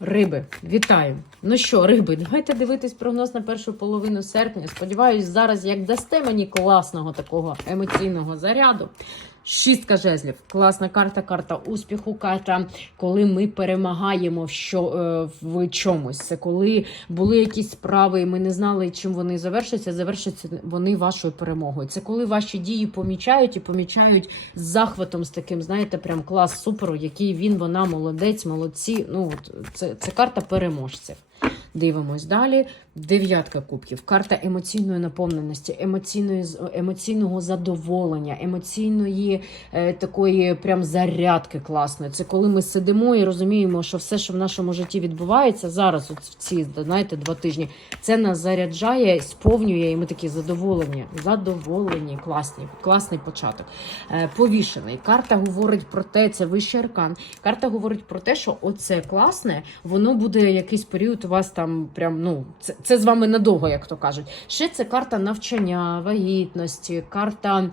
Риби, вітаю! Ну що, риби, давайте дивитись прогноз на першу половину серпня. Сподіваюсь, зараз як дасте мені класного такого емоційного заряду. Шістка жезлів, класна карта, карта успіху, карта, коли ми перемагаємо в що е, в чомусь. Це коли були якісь справи, і ми не знали, чим вони завершаться. Завершаться вони вашою перемогою. Це коли ваші дії помічають і помічають з захватом, з таким, знаєте, прям клас суперу, який він, вона молодець, молодці. Ну це, це карта переможців. Дивимось далі. Дев'ятка кубків. Карта емоційної наповненості, емоційної емоційного задоволення, емоційної е, такої прям зарядки класної. Це коли ми сидимо і розуміємо, що все, що в нашому житті відбувається зараз, от в ці знаєте, два тижні, це нас заряджає, сповнює, і ми такі задоволені. Задоволені, класні, класний початок. Е, повішений. Карта говорить про те, це вищий аркан. Карта говорить про те, що оце класне, воно буде якийсь період у вас там прям, ну, це, це з вами надовго, як то кажуть. Ще це карта навчання, вагітності, карта,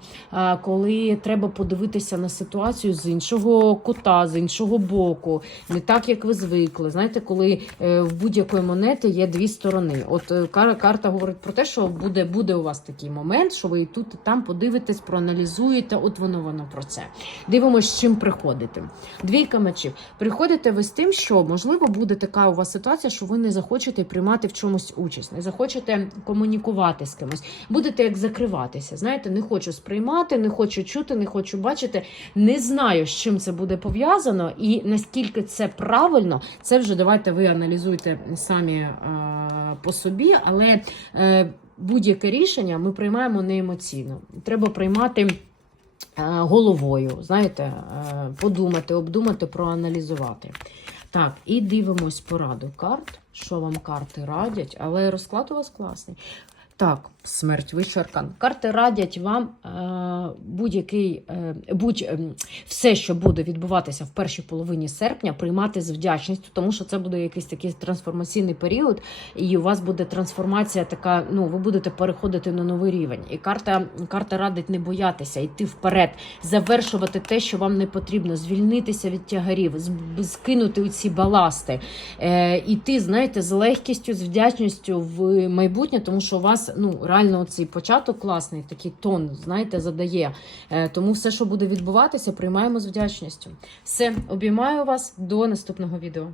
коли треба подивитися на ситуацію з іншого кута, з іншого боку, не так, як ви звикли. Знаєте, коли е, в будь-якої монети є дві сторони. От е, карта говорить про те, що буде, буде у вас такий момент, що ви і тут, і там подивитесь, проаналізуєте. От воно воно про це. Дивимось, з чим приходити. Двійка мечів. Приходите ви з тим, що можливо буде така у вас ситуація, що ви не захочете приймати в чомусь участь, не захочете комунікувати з кимось. Будете як закриватися. Знаєте, не хочу сприймати, не хочу чути, не хочу бачити. Не знаю, з чим це буде пов'язано, і наскільки це правильно, це вже давайте ви аналізуйте самі е, по собі, але е, будь-яке рішення ми приймаємо не емоційно. Треба приймати. е, Головою, знаєте, е, подумати, обдумати, проаналізувати. Так, і дивимось пораду карт, що вам карти радять, але розклад у вас класний. Так, смерть, вищий аркан. Карти радять вам е, будь-який, е, будь, е, все, що буде відбуватися в першій половині серпня, приймати з вдячністю, тому що це буде якийсь такий трансформаційний період, і у вас буде трансформація така, ну, ви будете переходити на новий рівень. І карта, карта радить не боятися, йти вперед, завершувати те, що вам не потрібно, звільнитися від тягарів, скинути ці баласти, е, іти, знаєте, з легкістю, з вдячністю в майбутнє, тому що у вас ну реально цей початок класний, такий тон, знаєте, задає. Е, тому все, що буде відбуватися, приймаємо з вдячністю. Все, обіймаю вас до наступного відео.